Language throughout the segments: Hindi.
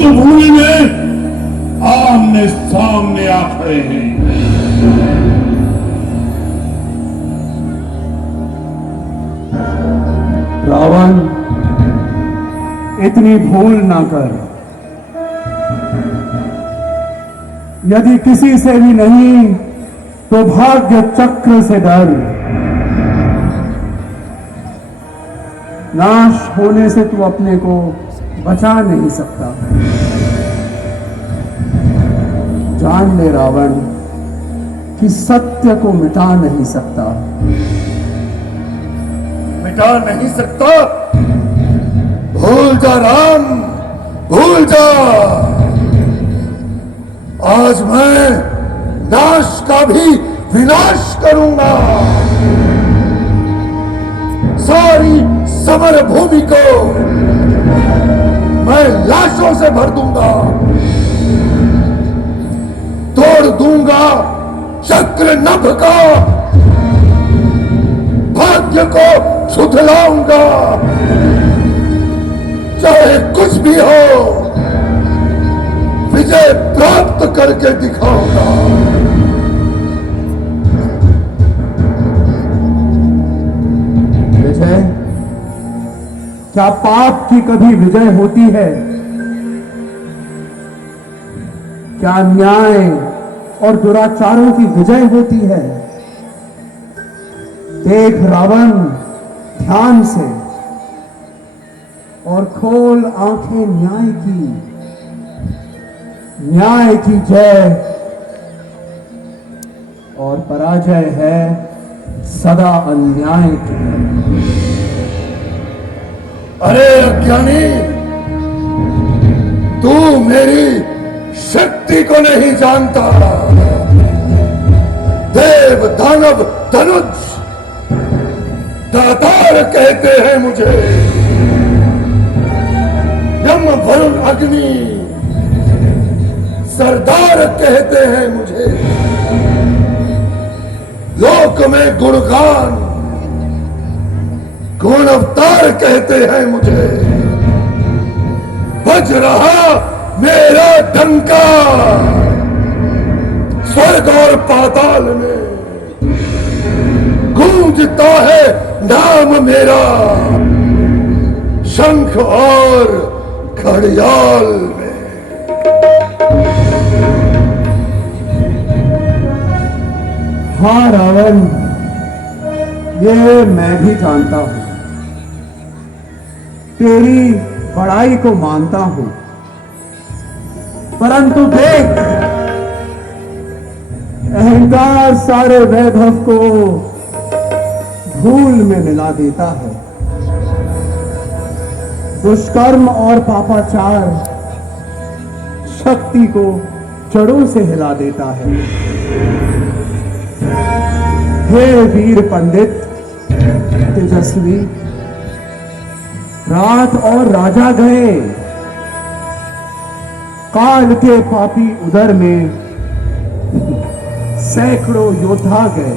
युद्ध भूमि में आमने सामने आ खड़े हैं। रावण, इतनी भूल ना कर। यदि किसी से भी नहीं तो भाग्य चक्र से डर। नाश होने से तू अपने को बचा नहीं सकता। जान ले रावण कि सत्य को मिटा नहीं सकता। मिटा नहीं सकता? भूल जा राम, भूल जा। आज मैं नाश का भी विनाश करूंगा। सारी समर भूमि को मैं लाशों से भर दूंगा। तोड़ दूंगा चक्र नभ का। भाग्य को छुटलाऊंगा। चाहे कुछ भी हो, विजय प्राप्त करके दिखाऊंगा। विजय? क्या पाप की कभी विजय होती है? क्या न्याय और दुराचारों की विजय होती है? देख रावण ध्यान से और खोल आंखें न्याय की। न्याय की जय और पराजय है सदा अन्याय की। अरे अज्ञानी, तू मेरी शक्ति को नहीं जानता। देव दानव धनुष दातार कहते हैं मुझे। यम वरुण अग्नि सरदार कहते हैं मुझे। लोक में गुणगान गुण अवतार कहते हैं मुझे। बज रहा मेरा डंका स्वर्ग और पाताल में। गूंजता है नाम मेरा शंख और घड़ियाल में। हाँ रावण, ये मैं भी जानता हूं। तेरी बड़ाई को मानता हूं, परंतु देख, अहंकार सारे वैभव को धूल में मिला देता है। दुष्कर्म और पापाचार शक्ति को जड़ों से हिला देता है। हे वीर पंडित तेजस्वी, रात और राजा गए। काल के पापी उदर में सैकड़ों योद्धा गए।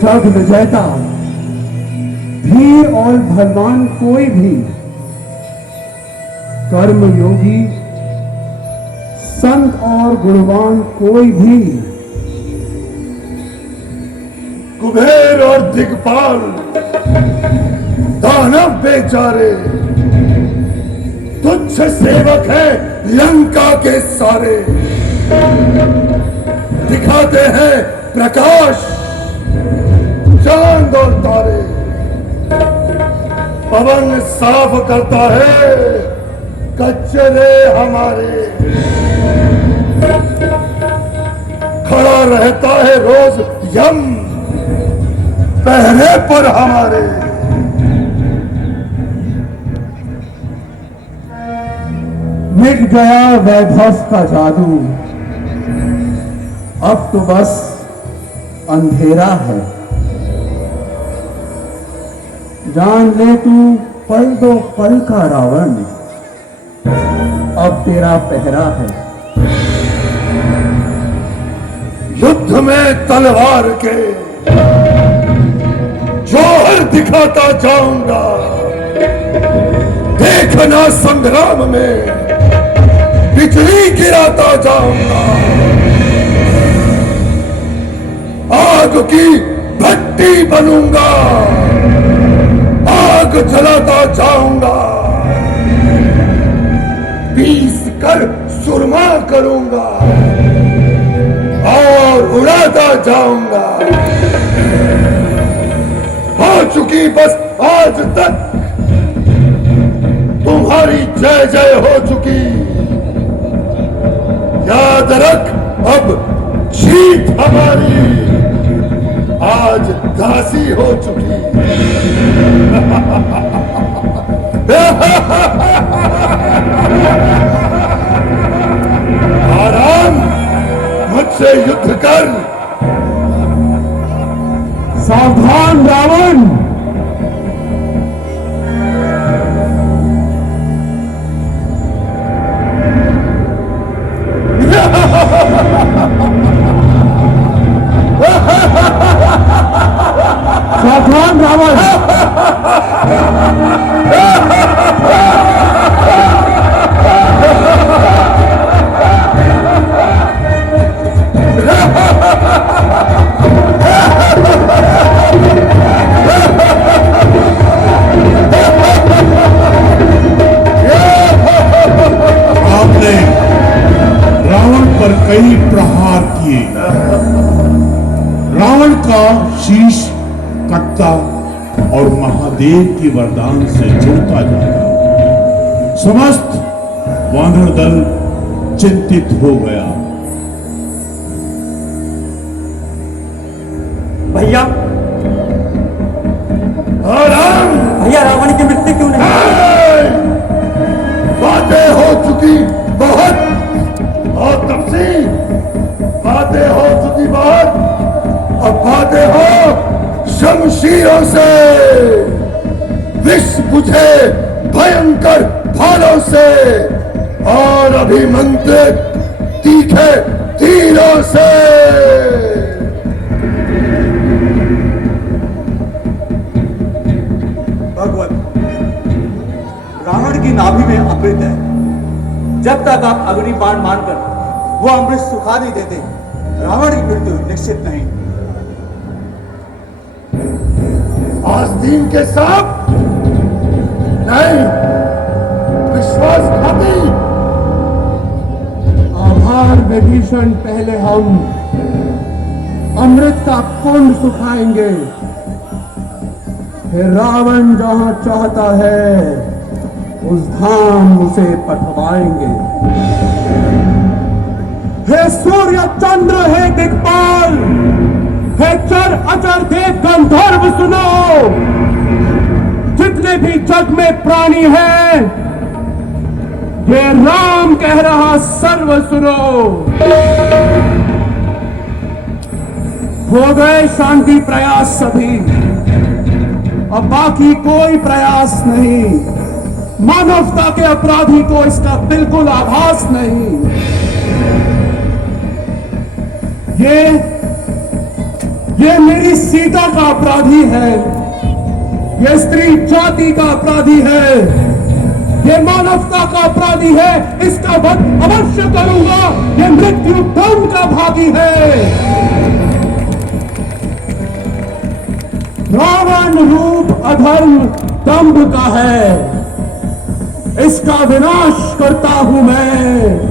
जग विजेता धीर और बलवान कोई भी, कर्मयोगी संत और गुणवान कोई भी, कुबेर और दिग्पाल दानव बेचारे, तुच्छ सेवक है लंका के सारे। दिखाते हैं प्रकाश चांद और तारे। पवन साफ करता है कचरे हमारे। खड़ा रहता है रोज यम पहरे पर हमारे। मिट गया वैभव का जादू, अब तो बस अंधेरा है। जान ले तू पल दो पल का रावण, अब तेरा पहरा है। युद्ध में तलवार के जौहर दिखाता जाऊंगा। देखना संग्राम में बिजली गिराता जाऊंगा, आग की भट्टी बनूंगा, आग जलाता जाऊंगा, पीस कर सुरमा करूंगा और उड़ाता जाऊंगा। हो चुकी बस आज तक तुम्हारी जय जय हो चुकी, याद रख अब जीत हमारी आज दासी हो चुकी। आराम, मुझसे युद्ध कर। सावधान रावण, सावधान रावण। आपने रावण पर कई प्रहार किए, रावण का शीश कटता और महादेव के वरदान से जुड़ता जाता। समस्त वानर दल चिंतित हो गया। भैया आराम, भैया रावण की मृत्यु क्यों नहीं? बातें हो चुकी बहुत और तफसील बातें हो चुकी बहुत, अब बातें हो शमशीरों से, विष बुझे भयंकर भालों से और अभिमंत्रित तीखे तीरों से। भगवत, रावण की नाभि में अमृत है। जब तक आप अग्नि बाण मारकर वो अमृत सुखा नहीं देते, रावण की मृत्यु निश्चित नहीं। आस्तीन के सांप नहीं, विश्वासघाती। आभार विभीषण, पहले हम अमृत का कुंड सुखाएंगे, फिर रावण जहां चाहता है उस धाम उसे पठवाएंगे। हे सूर्य चंद्र, हे दिक्पाल, हे चर अचर देव गंधर्व, सुनो। जितने भी जग में प्राणी हैं, ये राम कह रहा सर्व सुनो। हो गए शांति प्रयास सभी, अब बाकी कोई प्रयास नहीं। मानवता के अपराधी को इसका बिल्कुल आभास नहीं। ये मेरी सीता का अपराधी है, ये स्त्री जाति का अपराधी है, ये मानवता का अपराधी है। इसका वध अवश्य करूंगा। ये मृत्यु धर्म का भागी है। रावण रूप अधर्म दंभ का है, इसका विनाश करता हूं मैं।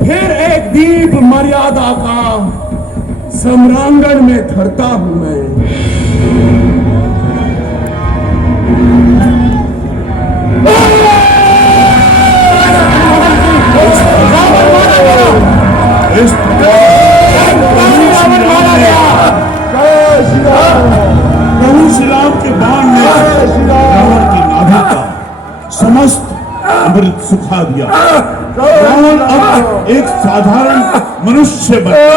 फिर एक दीप मर्यादा का सम्रांगण में धरता हूं मैं। इस प्रभु श्री राम के बाण ने रावण की नाभि का समस्त अमृत सुखा दिया। रावण अब एक साधारण मनुष्य बन गया।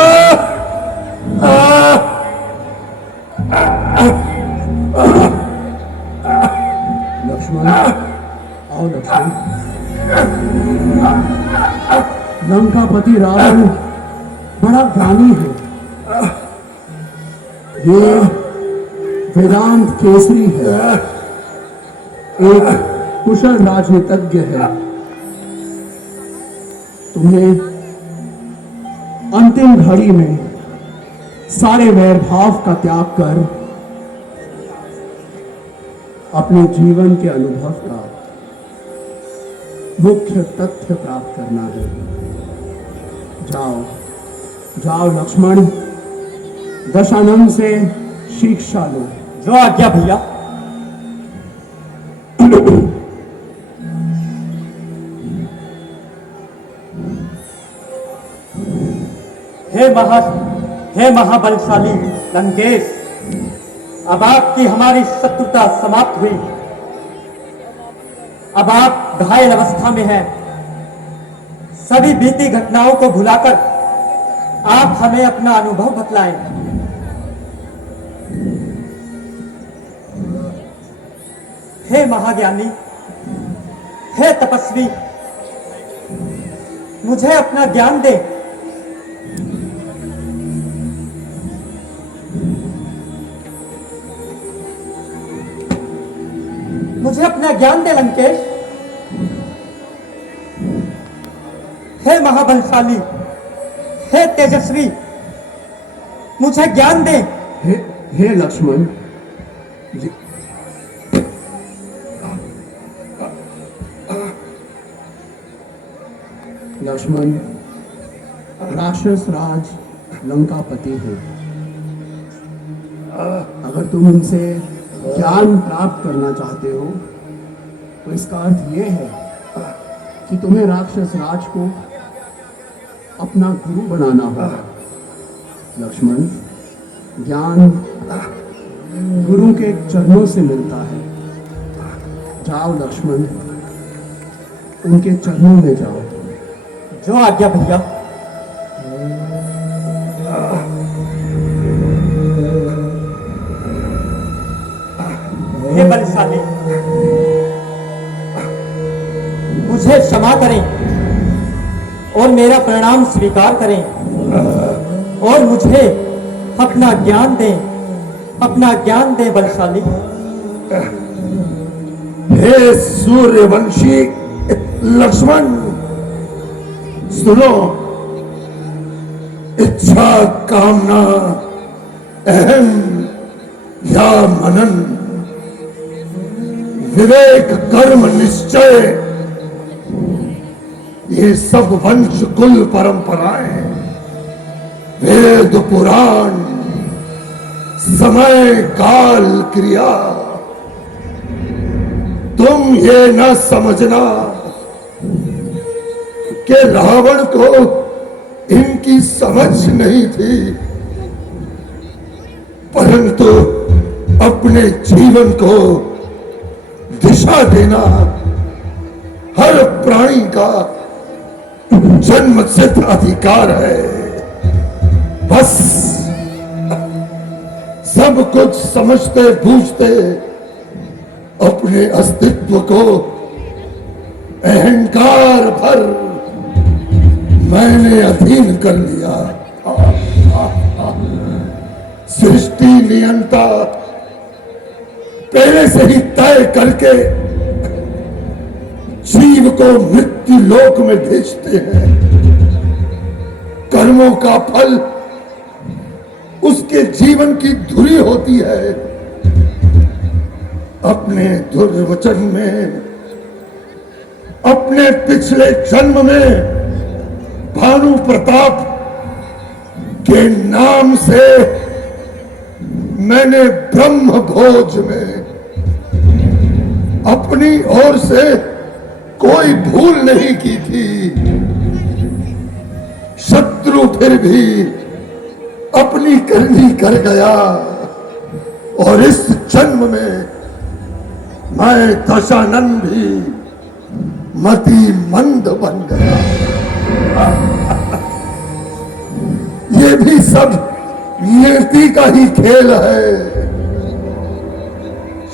लक्ष्मण, आओ लक्ष्मण। लंकापति रावण बड़ा ज्ञानी है, ये वेदांत केसरी है, एक कुशल राजनीतिज्ञ है। तुम्हें अंतिम घड़ी में सारे वैर भाव का त्याग कर अपने जीवन के अनुभव का मुख्य तथ्य प्राप्त करना है। जाओ जाओ लक्ष्मण, दशानन से शिक्षा लो। जो आज्ञा भैया। हे महाबलशाली लंकेश, अब आपकी हमारी शत्रुता समाप्त हुई। अब आप घायल अवस्था में हैं। सभी बीती घटनाओं को भुलाकर आप हमें अपना अनुभव बतलाएं। हे महाज्ञानी, हे तपस्वी, मुझे अपना ज्ञान दे। मुझे अपना ज्ञान दे लंकेश। हे महाबलशाली, हे तेजस्वी, मुझे ज्ञान दे। हे लक्ष्मण, लक्ष्मण राक्षस राज लंकापति है। अगर तुम उनसे ज्ञान प्राप्त करना चाहते हो तो इसका अर्थ यह है कि तुम्हें राक्षस राज को अपना गुरु बनाना होगा। लक्ष्मण, ज्ञान गुरु के चरणों से मिलता है। जाओ लक्ष्मण, उनके चरणों में जाओ। जो आज्ञा भैया। हे बलशाली, मुझे क्षमा करें और मेरा प्रणाम स्वीकार करें और मुझे अपना ज्ञान दें, अपना ज्ञान दें बलशाली। हे सूर्यवंशी लक्ष्मण, सुनो। इच्छा, कामना, अहम या मनन, विवेक, कर्म, निश्चय, ये सब वंश कुल परंपराएं, वेद पुराण, समय काल क्रिया, तुम ये न समझना कि रावण को इनकी समझ नहीं थी, परंतु अपने जीवन को दिशा देना हर प्राणी का जन्मसिद्ध अधिकार है। बस सब कुछ समझते बूझते अपने अस्तित्व को अहंकार भर मैंने अधीन कर लिया। सृष्टि नियंता पहले से ही तय करके जीव को मृत्यु लोक में भेजते हैं। कर्मों का फल उसके जीवन की धुरी होती है। अपने दुर्वचन में, अपने पिछले जन्म में भानु प्रताप के नाम से मैंने ब्रह्म भोज में अपनी ओर से कोई भूल नहीं की थी। शत्रु फिर भी अपनी करनी कर गया और इस जन्म में मैं दशानन भी मति मंद बन गया। ये भी सब नियति का ही खेल है।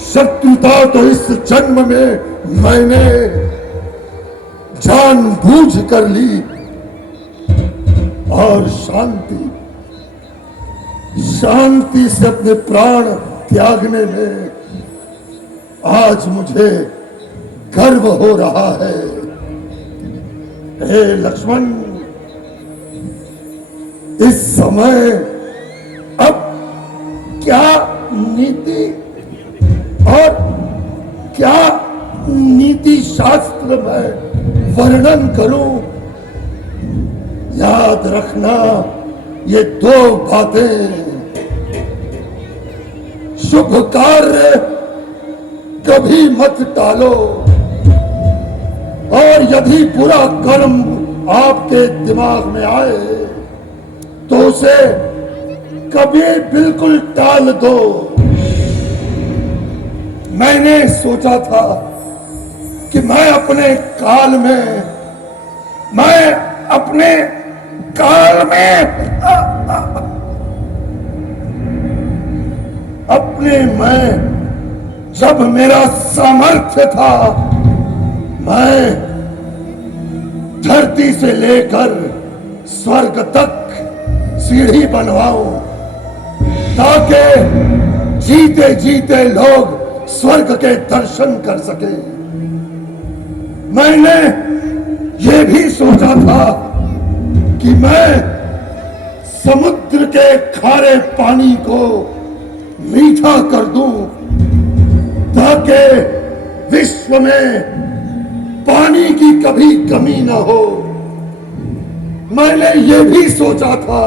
शत्रुता तो इस जन्म में मैंने जानबूझ कर ली और शांति से अपने प्राण त्यागने में आज मुझे गर्व हो रहा है। हे लक्ष्मण, इस समय अब क्या नीति और क्या नीति शास्त्र में वर्णन करूं? याद रखना, ये दो बातें, शुभ कार्य कभी मत टालो, और यदि बुरा कर्म आपके दिमाग में आए तो उसे कभी बिल्कुल टाल दो। मैंने सोचा था कि मैं अपने काल में जब मेरा सामर्थ्य था, मैं धरती से लेकर स्वर्ग तक सीढ़ी बनवाऊं, ताकि जीते जीते लोग स्वर्ग के दर्शन कर सके। मैंने ये भी सोचा था कि मैं समुद्र के खारे पानी को मीठा कर दूं, ताकि विश्व में पानी की कभी कमी न हो। मैंने ये भी सोचा था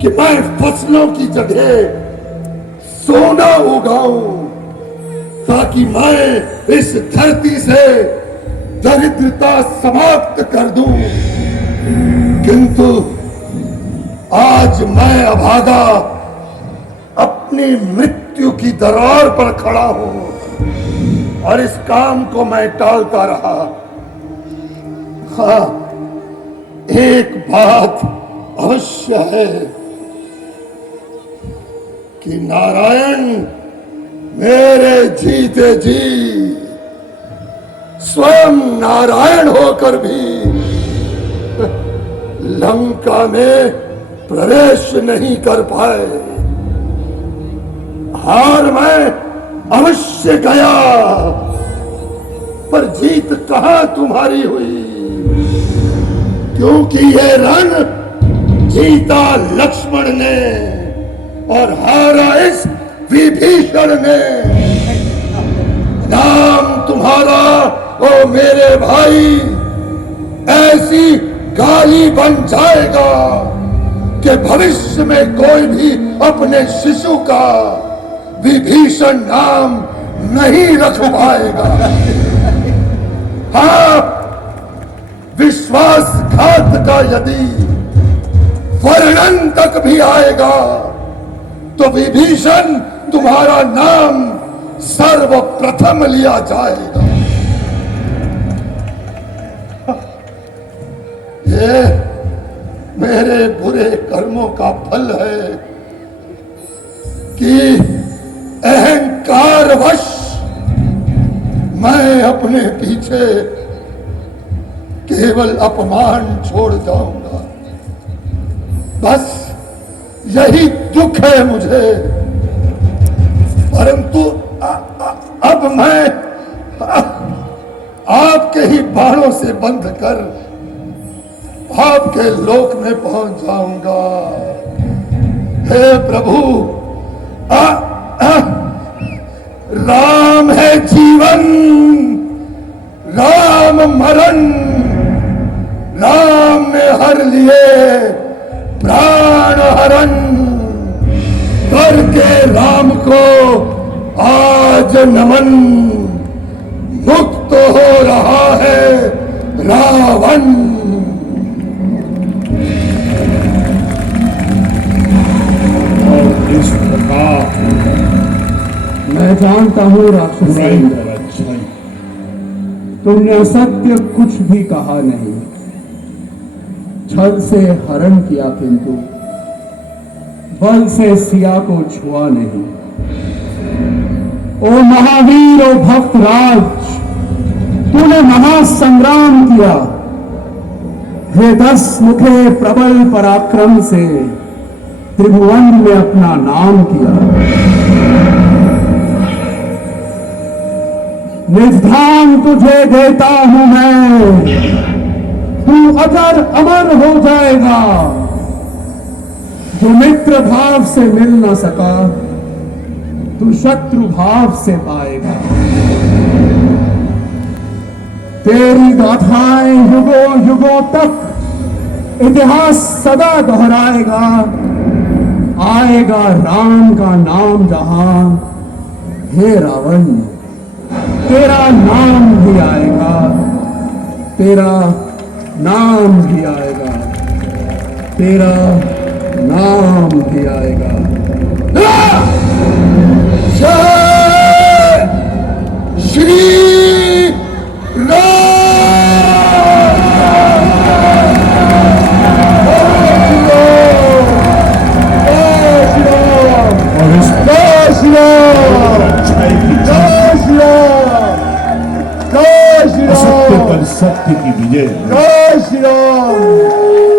कि मैं फसलों की जगह सोना उगाऊं, ताकि मैं इस धरती से दरिद्रता समाप्त कर दूं। किंतु आज मैं अभागा अपनी मृत्यु की दरार पर खड़ा हूं और इस काम को मैं टालता रहा। हाँ, एक बात अवश्य है कि नारायण मेरे जीते जी स्वयं नारायण होकर भी लंका में प्रवेश नहीं कर पाए। हार मैं अवश्य गया, पर जीत कहां तुम्हारी हुई, क्योंकि ये रण जीता लक्ष्मण ने और हारा इस विभीषण ने। नाम तुम्हारा ओ मेरे भाई ऐसी गाली बन जाएगा कि भविष्य में कोई भी अपने शिशु का विभीषण नाम नहीं रख पाएगा। हाँ, विश्वासघात का यदि वर्णन तक भी आएगा तो विभीषण तुम्हारा नाम सर्वप्रथम लिया जाएगा। ये मेरे बुरे कर्मों का फल है कि अहंकारवश मैं अपने पीछे केवल अपमान छोड़ जाऊंगा। बस यही दुख है मुझे। परंतु अब मैं आपके ही बाणों से बंध कर आपके लोक में पहुंच जाऊंगा। हे प्रभु, राम है जीवन, राम मरण, राम ने हर लिए प्राण हरण। करके राम को आज नमन, मुक्त हो रहा है रावण। और इस प्रकार मैं जानता हूँ राक्षस, बुराई पर अच्छाई, तुमने असत्य कुछ भी कहा नहीं, छल से हरण किया किंतु बल से सिया को छुआ नहीं। ओ महावीर, ओ भक्तराज, तूने महासंग्राम किया। हे 10 मुखे प्रबल पराक्रम से त्रिभुवन में अपना नाम किया। निधान तुझे देता हूं मैं, तू अगर अमर हो जाएगा। जो मित्र भाव से मिल न सका, तू शत्रु भाव से पाएगा। तेरी गाथाएं युगों युगों तक इतिहास सदा दोहराएगा। आएगा राम का नाम जहां, हे रावण तेरा नाम भी आएगा, तेरा नाम भी आएगा, तेरा नाम भी आएगा। जय श्री और इस अच्छाई की असत्य पर सत्य की विजय। जय श्री राम।